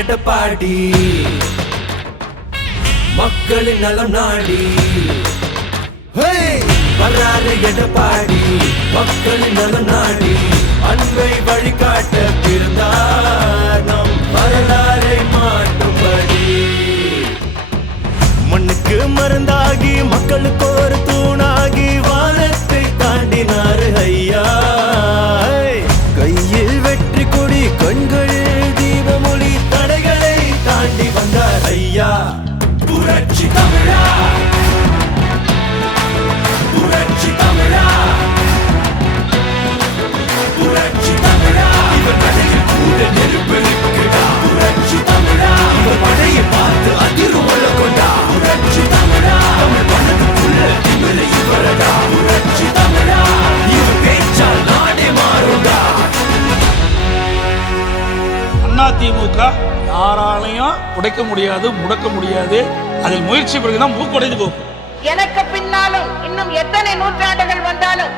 எடப்பாடி மக்களின் நலம் நாடி வர்றாரு எடப்பாடி மக்களின் நலம் நாடி அன்பை வழிகாட்ட பிறந்தார் நம் வரலாறை மாற்றும்படி மண்ணுக்கு மருந்தாகி மக்களுக்கு ஒரு தூணாகி வானத்தை தாண்டினாரு ஐயா கையில் வெற்றி கொடி கண்களில் தீபமொழி தடைகளை தாண்டி வந்தார் ஐயா புரட்சி தமிழா புரட்சி தமிழா புரட்சி தமிழா இவர் நடையில் கூட நெருப்பெருக்குடா புரட்சி தமிழா இவர் படையை பார்த்து அதிரும் கொண்டா புரட்சி தமிழா தமிழ் மனதுக்குள்ள திமிர இவரடா புரட்சி தமிழா இவர் பேச்சால் நாடே மாறுண்டா. அதிமுக யாராலையும் உடைக்க முடியாது, முடக்க முடியாது. அதில் முயற்சி பிறகுதான் மூக்குடைந்து போகும். எனக்கு பின்னாலும் இன்னும் எத்தனை நூற்றாண்டுகள் வந்தாலும்